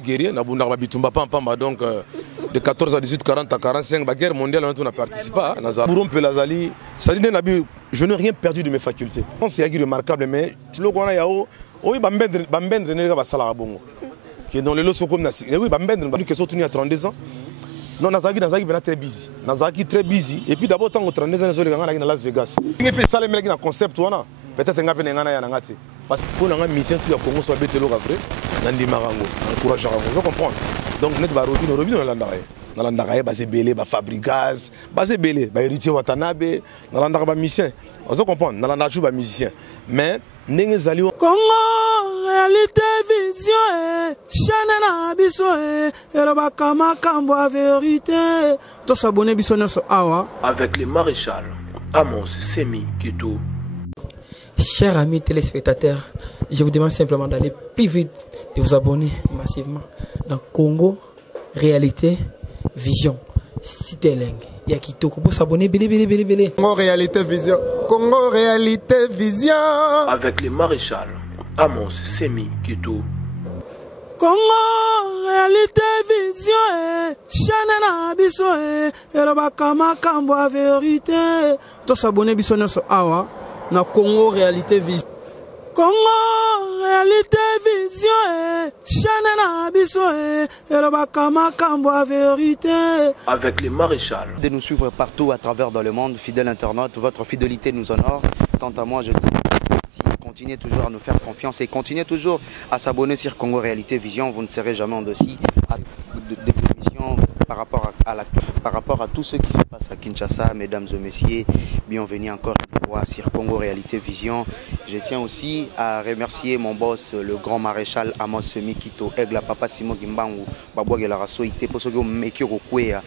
guerrier, donc de 14 à 18, 40 à 45, la guerre mondiale, on a participé. Je n'ai rien perdu de mes facultés. C'est remarquable, mais le qui est dans le lot comme oui, qui sont tenus à 32 ans. Non, Nazaki très busy. Nazaki très busy. Et puis d'abord, tant que 32 ans, je suis à Las Vegas. Il y a un concept, peut-être que je parce que pour la mission, tu as Congo soit bête le vrai, Nandi Marango, encourage Marango. Je comprends. Donc, nous avons Robin dans l'Andaraï. Dans l'Andaraï, c'est belé, Fabrigas, c'est belé, héritier Watanabe, dans l'Andaraï, musicien. On se comprend. Dans l'Andaraï, musicien. Mais, nous allons. Congo, réalité, vision, chaîne na biso, et le bakama kambo vérité. Tous s'abonner biso sur Awa. Avec le maréchal Amos Semi Kito. Chers amis téléspectateurs, je vous demande simplement d'aller plus vite, de vous abonner massivement dans Congo Réalité Vision. Citeleng, Yakitoko, pour s'abonner, belé. Congo Réalité Vision. Congo Réalité Vision. Avec le maréchal Amos Semi Kito. Congo Réalité Vision, chaîne na biso, et le bakama kambo vérité. Tous s'abonner biso sur Awa. Na Congo Réalité Vision. Congo Réalité Vision, chaîne na biso, et le bakama kambo vérité. Avec le maréchal. De nous suivre partout à travers dans le monde, fidèles internautes, votre fidélité nous honore. Quant à moi, je dis merci. Continuez toujours à nous faire confiance et continuez toujours à s'abonner sur Congo Réalité Vision. Vous ne serez jamais en dessous des émissions par rapport à tout ce qui se passe à Kinshasa. Mesdames et messieurs, bienvenue encore une fois sur Congo Réalité Vision. Je tiens aussi à remercier mon boss, le grand maréchal Amos Semi Kito, Aigle Papa Simon Gimbangu, Babouagela Rasoïté, Posogo Mekiro Kwea.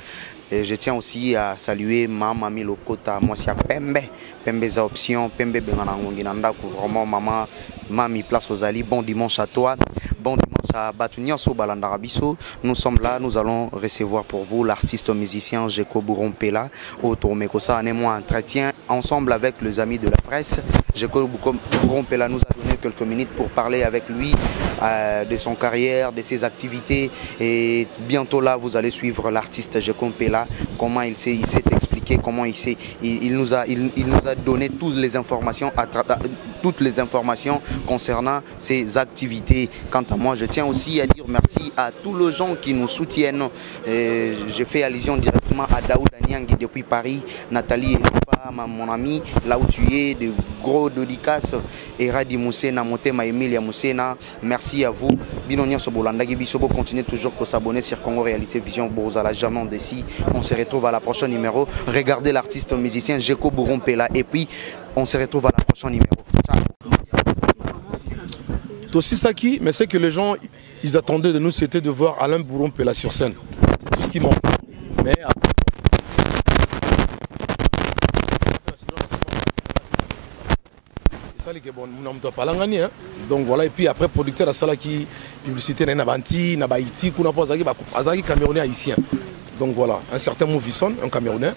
Et je tiens aussi à saluer ma mamie Lokota, moi c'est Pembe za option, Pembe Benanangongi Nandaku, vraiment maman, mamie place aux Ali, bon dimanche à toi, bon dimanche à Batunia Sobalandarabiso. Nous sommes là, nous allons recevoir pour vous l'artiste musicien Jeko Bourrompela, autour Mekosa, et moi entretien ensemble avec les amis de la presse. Jeko Bourrompela nous a donné quelques minutes pour parler avec lui de son carrière, de ses activités et bientôt là vous allez suivre l'artiste Jeko Bourrompela. Comment il s'est expliqué, comment il nous a donné toutes les informations concernant ses activités. Quant à moi, je tiens aussi à dire merci à tous les gens qui nous soutiennent. J'ai fait allusion directement à Daoud Anyangui depuis Paris, Nathalie Elufa, mon ami, là où tu es, de gros dédicaces, Eradi Moussena, Motema Emilia Moussena, merci à vous. Binonia Sobolandagi Bisobo, continuez toujours pour s'abonner sur Congo Réalité Vision, Bozala jamais d'ici. On se retrouve à la prochaine numéro. Regardez l'artiste musicien Jeko Bourrompela et puis on se retrouve à la prochaine numéro. Aussi ça qui, mais c'est que les gens, ils attendaient de nous, c'était de voir Alain Bourrompela sur scène. C'est tout ce qui manque. Mais donc voilà, et puis après producteur à Sala qui publicité na Banti, na Haïti, qu'on a pas Azaki Camerounais haïtien. Donc voilà, un certain Mouvisson, un Camerounais,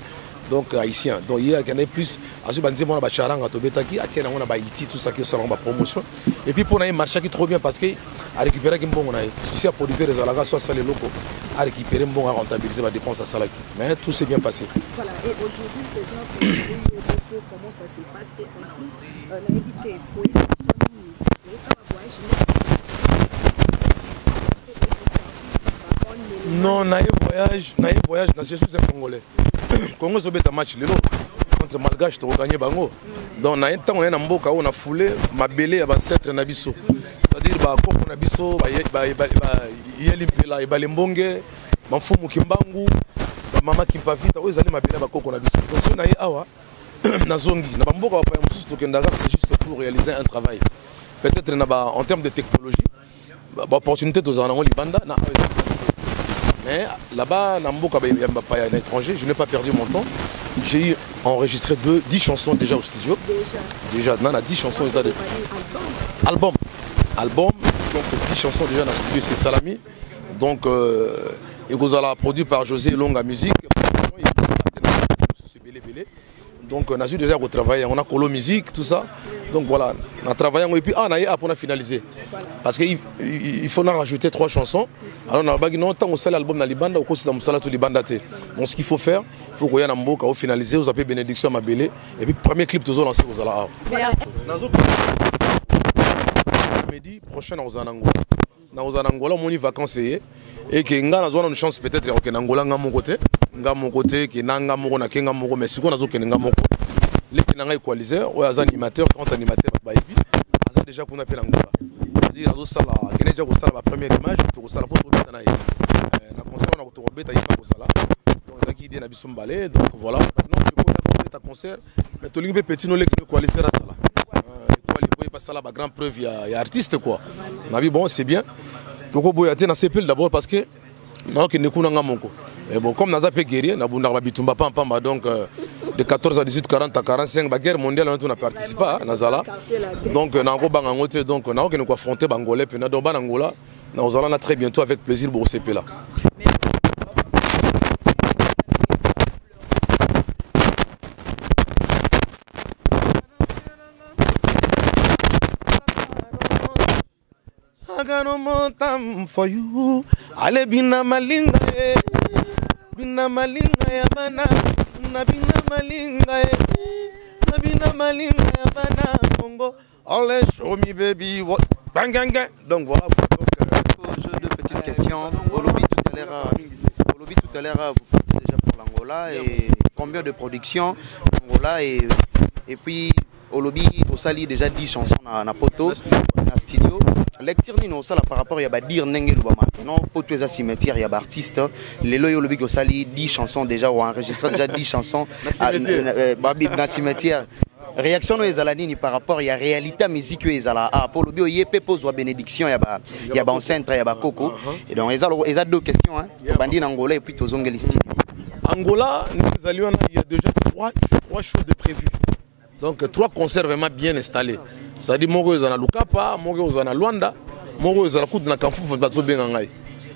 donc haïtien. Donc il y a plus, Azubanzi mon Bacharanga Tobetaki, Akena on a Haïti, tout ça qui est salon de promotion. Et puis pour un marché qui est trop bien parce que à récupérer un bon on a souci à producteur des alagas soit ça les locaux, à récupérer un bon à rentabiliser ma dépense à Salaki. Mais tout s'est bien passé. Voilà, et aujourd'hui comment ça se passe et en plus on a évité non, na voyage, je suis un Congolais. Congo se bête match contre Malgache to gagner bango. Donc na temps on est na mboka on a foulé ma belé ba ancêtre na biso. C'est-à-dire ba koko na biso ba yelimpela ba lembonge, ba mfumu kimbangu, ba mama kimpavita ozali ma belé ba koko na biso. Donc na awa na zongi na mboka ba pa mususu to kendaka c'est juste pour réaliser un travail. Peut-être en termes de technologie, opportunité aux en Libanda. Mais là-bas, à l'étranger, je n'ai pas perdu mon temps. J'ai enregistré 10 chansons déjà au studio. Déjà, on a 10 chansons. Album. Donc 10 chansons déjà dans le studio, c'est Salami. Donc, et vous allez produit par José Longa Musique. Donc on a déjà travaillé, on a colo musique, tout ça. Donc voilà, on a travaillé et puis on a finalisé. Parce qu'il faut en rajouter 3 chansons. Alors on a dit non, tant qu'on sait l'album dans les bandes, on sait tout les bandes datés. Donc ce qu'il faut faire, il faut qu'on y ait un mot, qu'on finalise, vous appelez Bénédiction Mabélé. Et puis premier clip, tous lancé aux Ala. Midi prochain, on va en Angola. Dans Angola, on y vacances et que nous avons une chance peut-être que Angola est mon côté. Mon côté qui nanga moko na kenga moko mais si on a zo kenga moko les kenanga équaliseur ou az animateur quand animateur ba ibi az déjà qu'on appelle Angola c'est-à-dire azo sala kene déjà ko sala la première image to sala pour tout na na concert on a to beta ipa ko sala donc la qui dit na bisum balé donc voilà maintenant je peux ta concert mais to lingi petit no les équaliseur à sala toi les boy pas sala ba grand preuve il y a artiste quoi na bi bon c'est bien donc au boy na CPL d'abord parce que non qui ne kunanga moko. Et bon, comme nous avons guerrier, nous avons bitumba pamba donc de 14 à 18, 40 à 45, la guerre mondiale, on a participé à Nazala. Donc nous avons bangoté, donc nous avons affronté Bangolais, puis nous avons Angola. Nous allons très bientôt avec plaisir pour CP là. I got no more time for you. Ale bina malinga bina malinga ya bana na bina malinga na bina malinga ya bana Congo. Allez show me baby what banganga. Donc voilà. Jeu de petites questions. Olobi tout à l'heure vous partez déjà pour l'Angola et combien de productions Angola et puis Olobi Osali déjà 10 chansons na poto na studio. Lecture nino ça par rapport il y a dire nenge lubama non poto eza cimetière il y a artiste les loyo Olobi Osali 10 chansons déjà ou enregistré déjà 10 chansons babi na cimetière réaction no ezala nini par rapport il y a réalité musique ezala pour Olobi oyepé pose wa bénédiction il y a ba centre il y a ba coco et donc eza deux questions hein bandi na Angola et puis tozongeli studio Angola nous allions il y a déjà 3 shows de prévus. Donc 3 concerts vraiment bien installés. C'est-à-dire Mogo Zana Lukapa, Mogo Zana Luanda, Mogo Zana Koudna Kamfou Bazo Bengangai.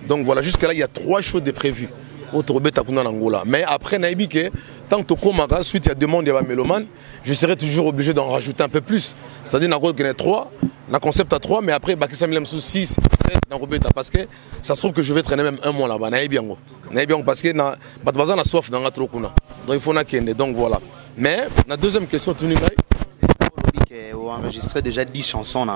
Donc voilà, jusqu'à là il y a 3 shows de prévus. Autre bête à Angola. Mais après Naibike, tant que Komaka, suite il y a demande il y a Méloman, je serai toujours obligé d'en rajouter un peu plus. C'est-à-dire qu'il y a 3, un concept à 3, mais après Bakissa Milem sous 6, 7 dans Robeta parce que ça se trouve que je vais traîner même un mois là-bas. Naïbiango. Naïbiango parce que na Batbazan a soif dans la Trokuna. Donc il faut na kende. Donc voilà. Mais la deuxième question, tu on a enregistré déjà 10 chansons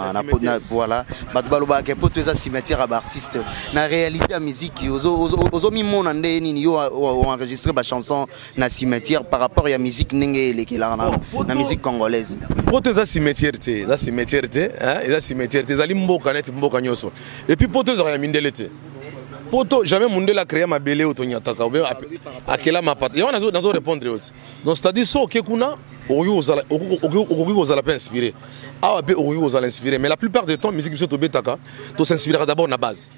voilà batbaloba ke poto eza cimetière à artiste na réalité à musique ozo mi mona ndé nini yo enregistré ba chanson na cimetière par rapport à musique ndenge lekela na musique congolaise poto eza cimetière té hein eza cimetière té zali mboka net mboka nyoso et puis poto eza ya mindele té poto jamais Mundela créé ma belé autonyataka akela mapata yo nazo répondre aussi donc c'est-à-dire so ke kuna Ogogi inspiré. Ah, Ogogi inspiré. Mais la plupart du temps, la musique de Betaka, tu s'inspirera d'abord na base.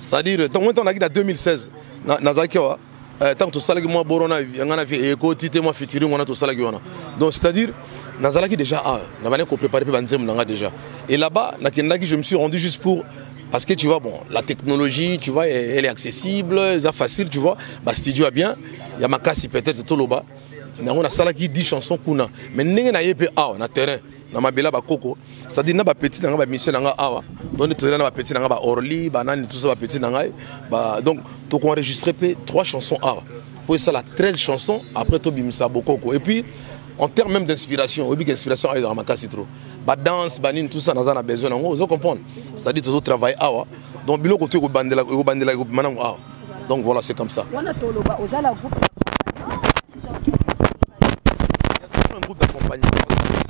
C'est-à-dire, tant qu'on a dit en 2016, tant que tu sais que moi, Borona, on a fait écho, tité, moi, featuring, on a tout ça. Donc, c'est-à-dire, Nazalaki déjà, on a préparé déjà. Et là-bas, je me suis rendu juste pour. Parce que tu vois, bon, la technologie, tu vois, elle est accessible, c'est facile, tu vois. Bah, studio est bien, il y a ma casse peut-être tout là-bas. On a salaki 10 chansons kuna mais ndenge na yepé na terrain na mabela ba koko ça dit na ba petit na ba mission na awa donc tu na ba petit na ba orli banane tout ça ba petit na ba donc tu enregistrer 3 chansons pour ça la 13 chansons après to bimisa bokoko et puis en termes même d'inspiration obi inspiration dans ma casse trop ba danse banine tout ça na besoin ngo vous comprendre c'est-à-dire tu travailler donc biloko tu ko bandela manango donc voilà c'est comme ça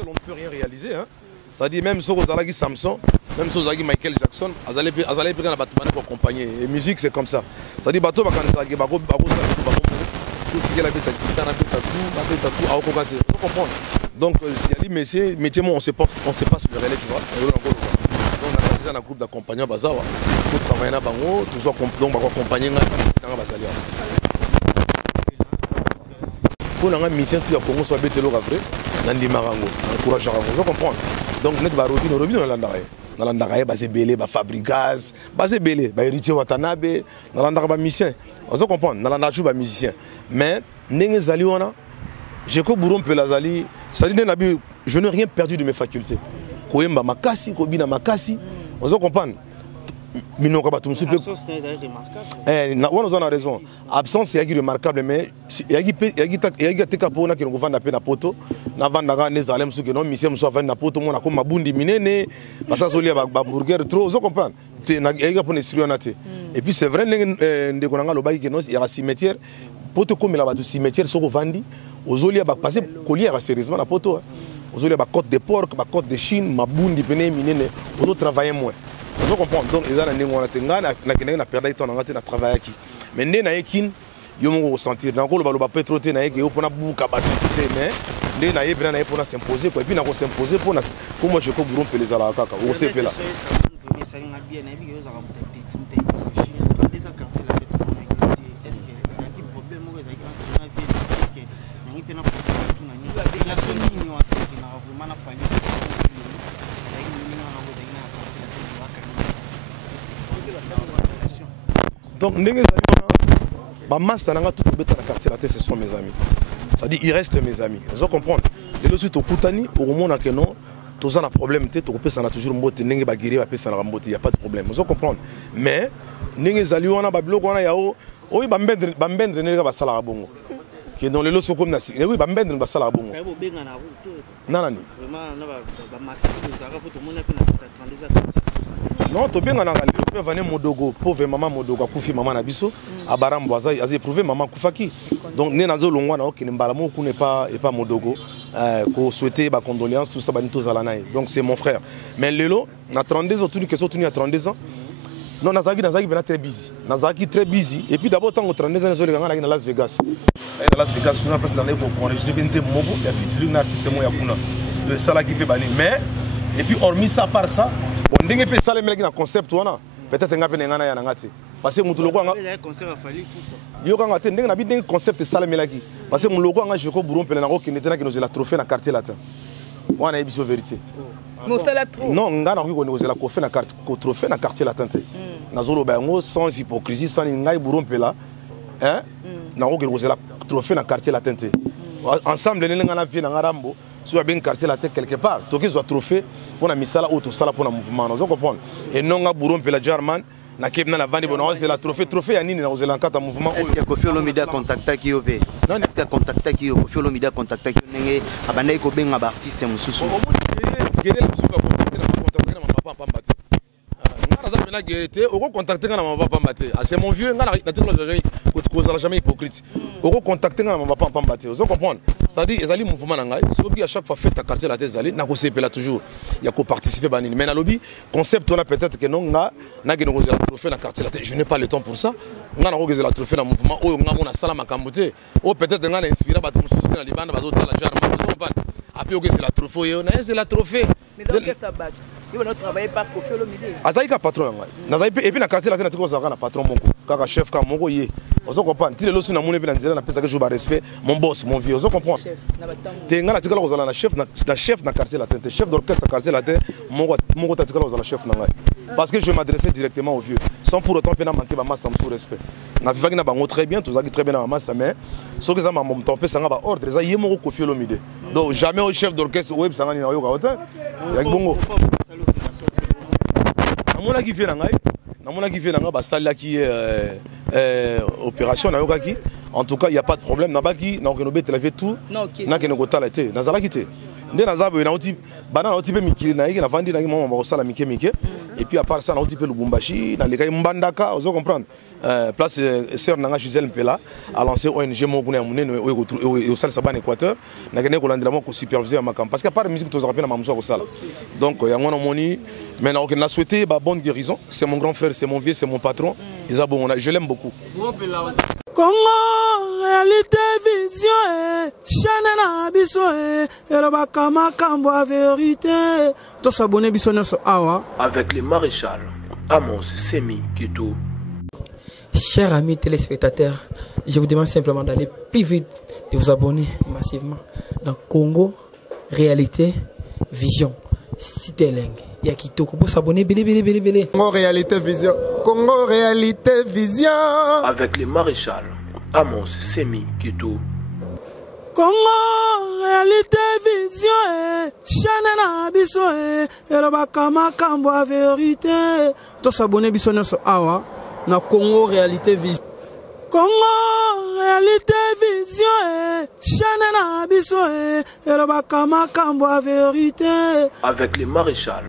on ne peut rien réaliser. Hein. Ça dit même si vous avez Samson, même si vous avez Michael Jackson, vous allez prendre la pour accompagner. Et musique c'est comme ça. Ça dit bateau donc si métier on se passe le relais tu vois. Donc on a déjà un groupe d'accompagnants bazawa pour travailler na bango toujours donc accompagner na bazalia. Pour la mission tout ya Congo soit betelo vrai nandi marango encourage rango vous comprendre donc net ba robino na landaka ba sebele ba fabricas ba sebele ba héritier watanabe na landaka ba musicien vous comprendre na landaka ba musicien mais ndenge zali wana Jeko Bouron Pelazali, ça dit je n'ai rien perdu de mes facultés. Koyemba makasi, kobina makasi, vous comprenez? L'absence est remarquable. On a raison. L'absence est remarquable, mais il y a des cas pour qui vend la peine à poto. Na vend la ne zalem su que non mission soit vend na poto mon comme mabundi minene. Parce que solia ba burger trop. Vous comprenez? Il y a pour esprit on a été. Et puis c'est vrai ne konanga lo baï que non il y a un cimetière. Poto comme là bas cimetière soko vandi. Ozolia ba passer collier sérieusement la poto. Ozolia ba côte de porc, ba côte de Chine, mabundi pene minene. Ozo travailler moins. Vous comprenez? Donc, ils ont perdu ton temps à travailler ici. Mais ils ont ressentir. Ils ont pétrole, ils ont s'imposer. Et puis, ils ont s'imposer pour comment je peux rompre les alaka. Vous savez là. Donc, ma masse dans tout le quartier, ce sont mes amis. C'est-à-dire, ils restent mes amis. Vous comprenez? Les autres, au Koutani, au moment où non, tous un problème, tu as toujours un mot, tu n'es pas guéri, il n'y a pas de problème. Vous comprenez? Mais, les alliés, on a bablo, on a yao, oui, bambendre, n'est pas ça bongo. Qui est dans les lots comme Nassi. Oui, bambendre, n'est pas ça bongo. Non, non. Non, tu bien venir Modogo, pauvre maman Modogo, Koufi maman Nabiso, à Baramboisa, ils ont éprouvé maman Koufaki. Donc, Nenazo Longwana, qui n'est pas Modogo, qu'on souhaitait ma condoléance, tout ça, donc c'est mon frère. Mais Lélo, na 32 ans, tout le à 32 ans. Non, Nazaki est très busy. Nazaki très busy. Et puis d'abord, tant que 32 ans, il y a Las Vegas. À Las Vegas, on a passé dans les cours, je suis venu Mobo, il y a featuring artiste, c'est moi, de Salaki Pebani. Mais, et puis, hormis ça, par ça, on a fait ça, les concept, peut-être que on a fait parce que mon logo a un concept ça parce que mon logo a Jeko Bouron Pelenaro qui n'était que nous la trophée dans le quartier latin. On a dit la vérité. Non, on a dit la trophée dans le quartier latin. Sans hypocrisie, sans ngai Bouron Pela, hein? On a dit la trophée dans le quartier latin. Ensemble, on a vu dans Rambo. Si vous avez un quartier latin quelque part, donc ils ont trophée pour la misala ou tout ça pour le mouvement. Vous comprenez? Et non, à Bouron Pela German. C'est la trophée à Nini, dans le mouvement. Est-ce que Kofi Olomide a contacté qui est est-ce qu'il a contacté qui est Kofi Olomide a contacté qui est abandonné ko benga ba artiste mususu. C'est mon vieux, je jamais hypocrite. Contacter vous comprenez? C'est-à-dire les mouvements à chaque fois fait ta quartier la tête na ko là toujours il y a ko participer banini mais na lobby concept on a peut-être que non na la trophée na quartier la tête je n'ai pas le temps pour ça nga na ko la trophée na mouvement o nga mona sala makambote o peut-être nga na inspiré ba mususu na libanda ba zotala jarma vous comprenez après o la trophée on a c'est la trophée mais donc qu'est-ce ça bat il va travailler pas pour faire le midi azaika patron nga et puis na quartier la tête na tiko na patron moko kaka chef ka moko ye vous comprenez si le losu na mona bi na nzela na pesa que je ba respect mon boss mon vieux vous comprenez tenga na tikala kozala na chef na quartier latin chef d'orchestre na quartier latin moko ta tikala kozala chef na ngai parce que je m'adressais directement aux vieux sans pour autant pena manquer ba massa sous respect na vivaki na bango très bien tozaki très bien na massa mais ce que ça m'a mon topé sanga ba ordre ça yemo ko Kofi Olomide donc jamais au chef d'orchestre web sanga ni na yoka hotel yak bongo namona ki fait na ngai ba salaki opération na yokaki. En tout cas, il n'y a pas de problème. Nabaki, na okenobe televé tout. Na kenokota la té. Nazala kité. Ndé nazabo na oti bana na oti pe mikili na yiki na vandi na mama ba sala mike. Et puis à part ça na oti pe Lubumbashi, na lekai Mbandaka, vous comprenez? Place sœur nanga Gisèle Mpela a lancé ONG moko na munene au sala saban Équateur. Na kene ko landela mo ko superviser ma campagne parce qu'à part musique tous rappels na mamso ko sala. Donc yango na moni mais na okena souhaiter ba bonne guérison. C'est mon grand frère, c'est mon vieux, c'est mon patron. Je l'aime beaucoup. Congo, réalité, vision, chaîne na biso, elobaka makambo a vérité. To s'abonner biso na so awa. Avec le maréchal Amos Semi Kitou. Chers amis téléspectateurs, je vous demande simplement d'aller plus vite, de vous abonner massivement dans Congo, réalité, vision. Cité Leng. Il y a qui pour s'abonner. Congo, réalité, vision. Congo, réalité, vision. Avec le maréchal Amos Semi Kitou. Congo réalité vision chaîne na biso elobaka makambo ya vérité to s'abonner biso nyonso awa na Congo réalité vision. Congo réalité vision chaîne na biso elobaka makambo ya vérité avec le maréchal